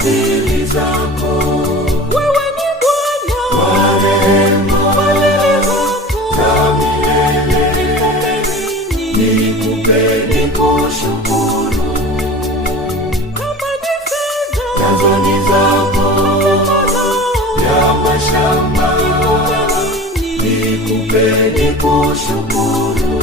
fadhili zako. Wewe ni Bwana Kwa rehema za milele, nikupe nikushukuru. kama ni fedha Nazo ni zako ya mashamba, nikupe nikushukuru.